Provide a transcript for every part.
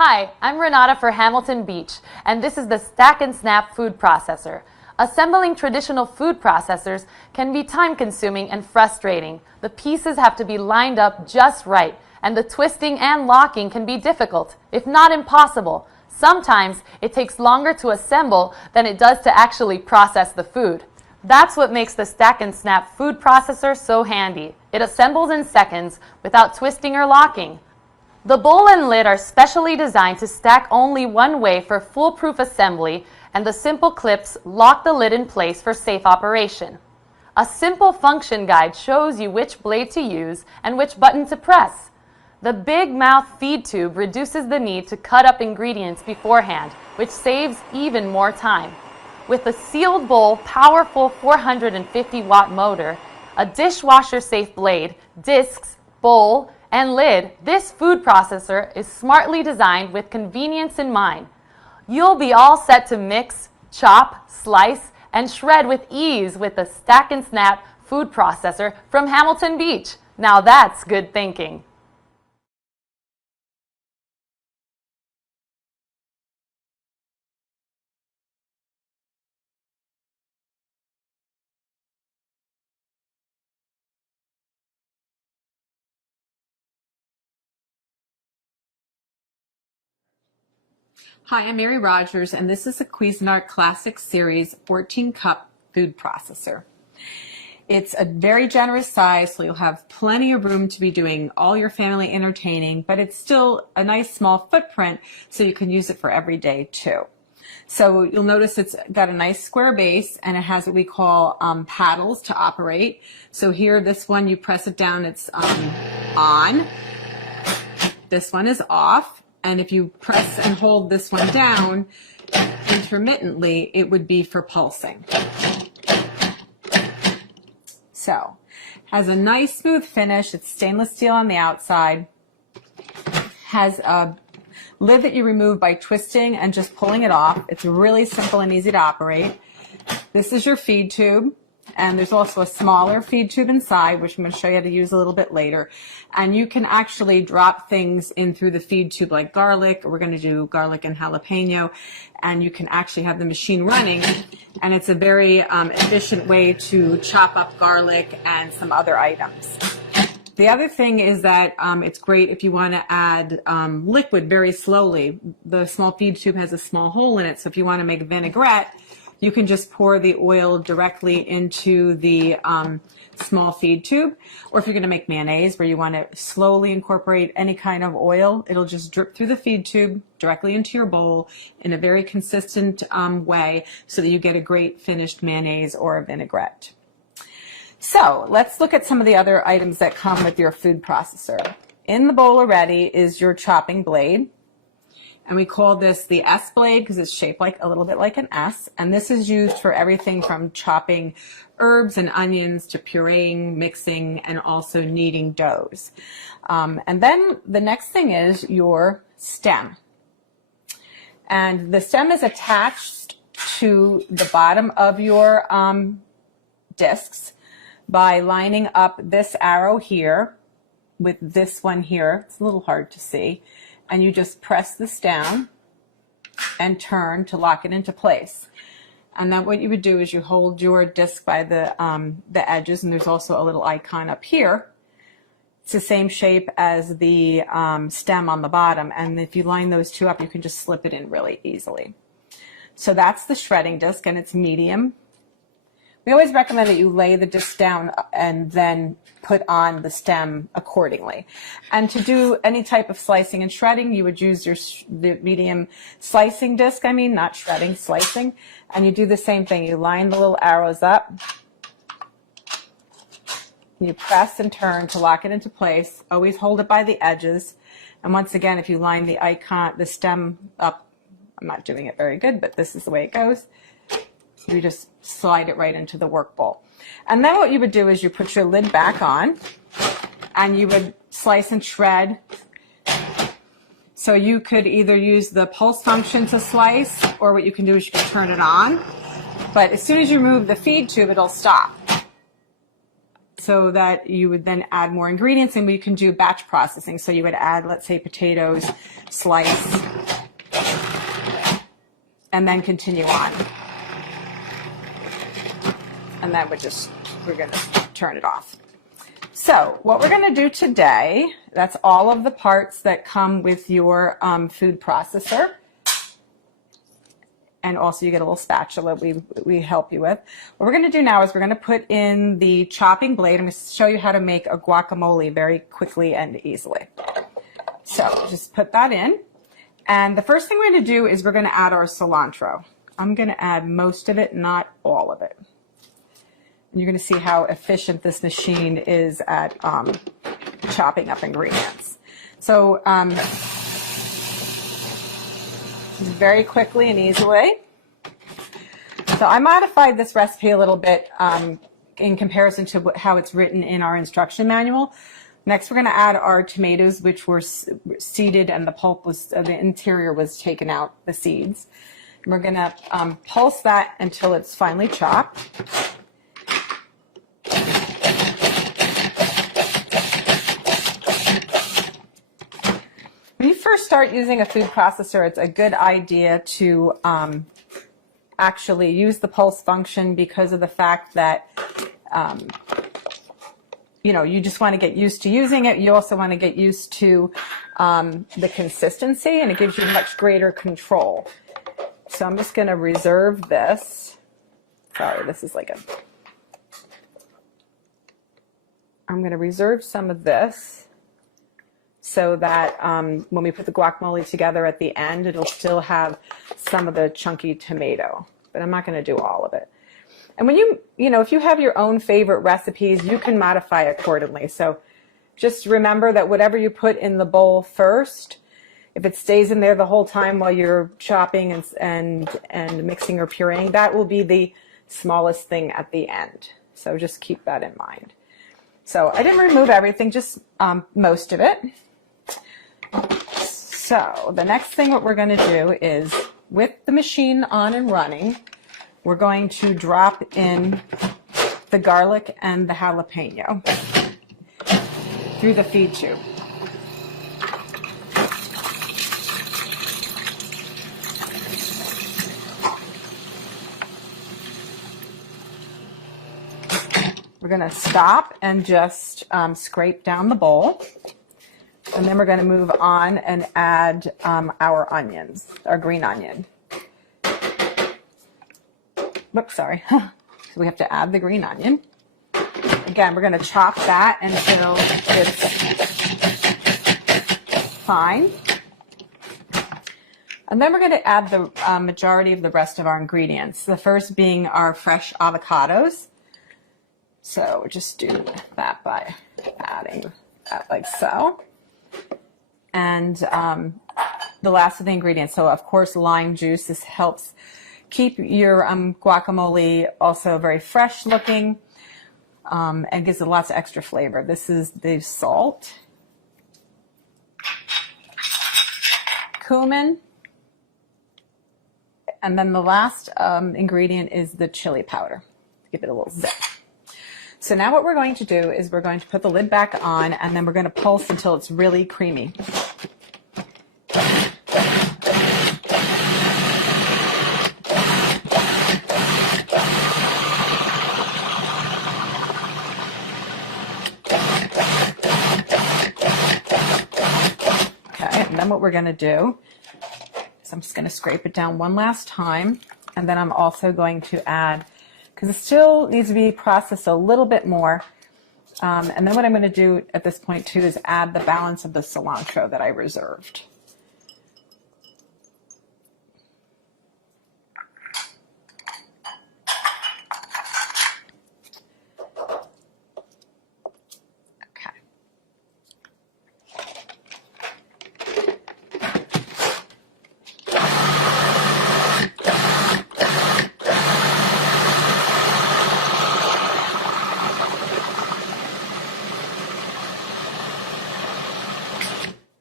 Hi, I'm Renata for Hamilton Beach, and this is the Stack and Snap food processor. Assembling traditional food processors can be time-consuming and frustrating. The pieces have to be lined up just right, and the twisting and locking can be difficult, if not impossible. Sometimes it takes longer to assemble than it does to actually process the food. That's what makes the Stack and Snap food processor so handy. It assembles in seconds without twisting or locking. The bowl and lid are specially designed to stack only one way for foolproof assembly, and the simple clips lock the lid in place for safe operation. A simple function guide shows you which blade to use and which button to press. The big mouth feed tube reduces the need to cut up ingredients beforehand, which saves even more time. With a sealed bowl, powerful 450-watt motor, a dishwasher-safe blade, discs, bowl, and lid, this food processor is smartly designed with convenience in mind. You'll be all set to mix, chop, slice, and shred with ease with the Stack and Snap food processor from Hamilton Beach. Now that's good thinking. Hi, I'm Mary Rogers, and this is a Cuisinart Classic Series 14-cup food processor. It's a very generous size, so you'll have plenty of room to be doing all your family entertaining, but it's still a nice small footprint, so you can use it for every day too. So you'll notice it's got a nice square base, and it has what we call paddles to operate. So here, this one, you press it down, it's on. This one is off. And if you press and hold this one down intermittently, it would be for pulsing. So, has a nice smooth finish. It's stainless steel on the outside. Has a lid that you remove by twisting and just pulling it off. It's really simple and easy to operate. This is your feed tube. And there's also a smaller feed tube inside, which I'm going to show you how to use a little bit later. And you can actually drop things in through the feed tube like garlic. We're going to do garlic and jalapeno. And you can actually have the machine running. And it's a very efficient way to chop up garlic and some other items. The other thing is that it's great if you want to add liquid very slowly. The small feed tube has a small hole in it, so if you want to make vinaigrette, you can just pour the oil directly into the small feed tube. Or if you're going to make mayonnaise where you want to slowly incorporate any kind of oil, it'll just drip through the feed tube directly into your bowl in a very consistent way so that you get a great finished mayonnaise or a vinaigrette. So let's look at some of the other items that come with your food processor. In the bowl already is your chopping blade. And we call this the S blade because it's shaped like a little bit like an S. And this is used for everything from chopping herbs and onions to pureeing, mixing, and also kneading doughs. And then the next thing is your stem. And the stem is attached to the bottom of your discs by lining up this arrow here with this one here. It's a little hard to see. And you just press this down and turn to lock it into place. And then what you would do is you hold your disc by the edges, and there's also a little icon up here. It's the same shape as the stem on the bottom, and if you line those two up, you can just slip it in really easily. So that's the shredding disc, and it's medium. We always recommend that you lay the disc down and then put on the stem accordingly. And to do any type of slicing and shredding, you would use the medium slicing disc, not shredding, slicing. And you do the same thing. You line the little arrows up. You press and turn to lock it into place. Always hold it by the edges. And once again, if you line the stem up, I'm not doing it very good, but this is the way it goes. You just slide it right into the work bowl. And then what you would do is you put your lid back on and you would slice and shred. So you could either use the pulse function to slice, or what you can do is you can turn it on. But as soon as you remove the feed tube, it'll stop. so that you would then add more ingredients, and we can do batch processing. So you would add, let's say, potatoes, slice, and then continue on. And then we're going to turn it off. So what we're going to do today, that's all of the parts that come with your food processor. And also you get a little spatula we help you with. What we're going to do now is we're going to put in the chopping blade. I'm going to show you how to make a guacamole very quickly and easily. So just put that in. And the first thing we're going to do is we're going to add our cilantro. I'm going to add most of it, not all of it. And you're going to see how efficient this machine is at chopping up ingredients. So very quickly and easily. So I modified this recipe a little bit in comparison to how it's written in our instruction manual. Next, we're going to add our tomatoes, which were seeded, and the pulp was, the interior was taken out, the seeds. And we're going to pulse that until it's finely chopped. When you first start using a food processor, it's a good idea to actually use the pulse function because of the fact that you just want to get used to using it. You also want to get used to the consistency, and it gives you much greater control. So I'm just going to reserve this. Sorry, this is like I'm going to reserve some of this, so that when we put the guacamole together at the end, it'll still have some of the chunky tomato, but I'm not going to do all of it. And when if you have your own favorite recipes, you can modify accordingly. So just remember that whatever you put in the bowl first, if it stays in there the whole time while you're chopping and mixing or pureeing, that will be the smallest thing at the end. So just keep that in mind. So I didn't remove everything, just most of it. So the next thing what we're going to do is, with the machine on and running, we're going to drop in the garlic and the jalapeno through the feed tube. We're going to stop and just scrape down the bowl. And then we're going to move on and add our onions, our green onion. Whoops, sorry. So we have to add the green onion. Again, we're going to chop that until it's fine. And then we're going to add the majority of the rest of our ingredients. The first being our fresh avocados. So just do that by adding that like so. And the last of the ingredients, so of course lime juice. This helps keep your guacamole also very fresh looking and gives it lots of extra flavor. This is the salt, cumin, and then the last ingredient is the chili powder to give it a little zip. So now what we're going to do is we're going to put the lid back on, and then we're going to pulse until it's really creamy. Okay, and then what we're going to do is I'm just going to scrape it down one last time, and then I'm also going to add, because it still needs to be processed a little bit more. And then what I'm going to do at this point too is add the balance of the cilantro that I reserved.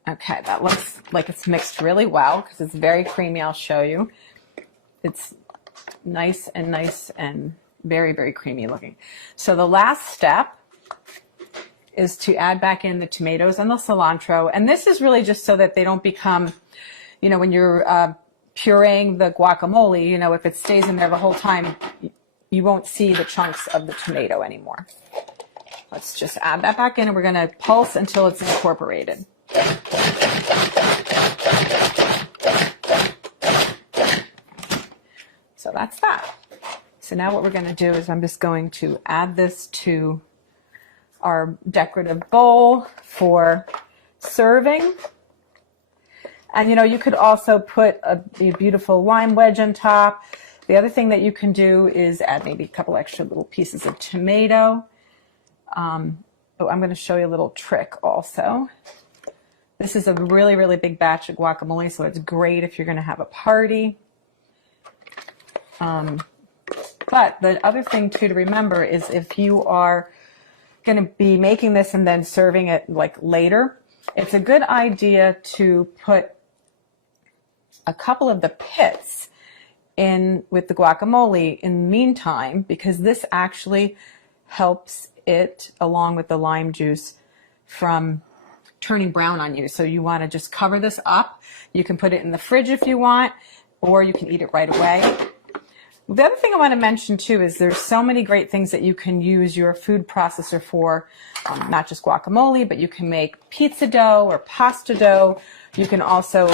Okay, that looks like it's mixed really well because it's very creamy. I'll show you. It's nice and very, very creamy looking. So the last step is to add back in the tomatoes and the cilantro. And this is really just so that they don't become, you know, when you're pureeing the guacamole, you know, if it stays in there the whole time, you won't see the chunks of the tomato anymore. Let's just add that back in, and we're going to pulse until it's incorporated. So that's that. So now what we're going to do is I'm just going to add this to our decorative bowl for serving. And you know, you could also put a beautiful lime wedge on top. The other thing that you can do is add maybe a couple extra little pieces of tomato. I'm going to show you a little trick also. This is a really, really big batch of guacamole, so it's great if you're going to have a party. But the other thing too to remember is if you are going to be making this and then serving it like later, it's a good idea to put a couple of the pits in with the guacamole in the meantime, because this actually helps it, along with the lime juice, from turning brown on you. So you want to just cover this up. You can put it in the fridge if you want, or you can eat it right away. The other thing I want to mention too is there's so many great things that you can use your food processor for, not just guacamole, but you can make pizza dough or pasta dough. You can also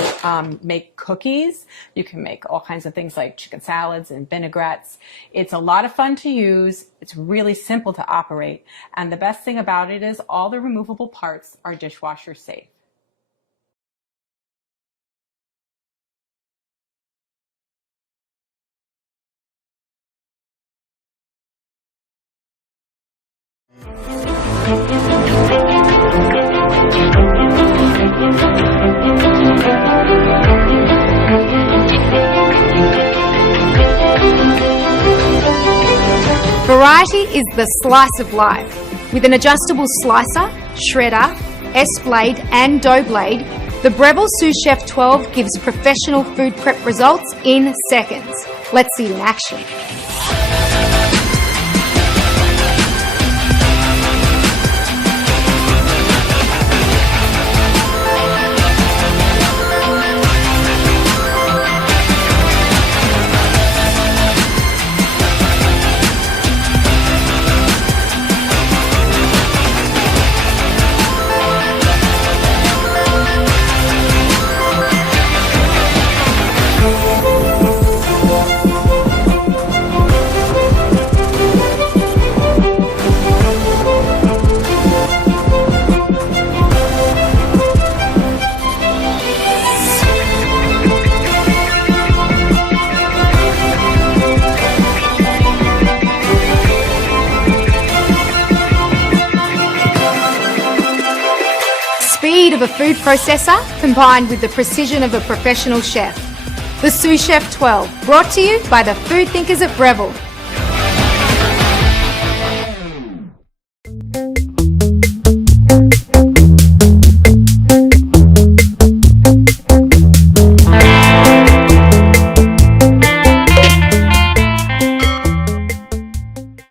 make cookies. You can make all kinds of things like chicken salads and vinaigrettes. It's a lot of fun to use. It's really simple to operate. And the best thing about it is all the removable parts are dishwasher safe. Variety is the slice of life. With an adjustable slicer, shredder, S-blade and dough blade, the Breville sous-chef 12 gives professional food prep results in seconds. Let's see it in action. Speed of a food processor combined with the precision of a professional chef. The Sous Chef 12, brought to you by the food thinkers at Breville.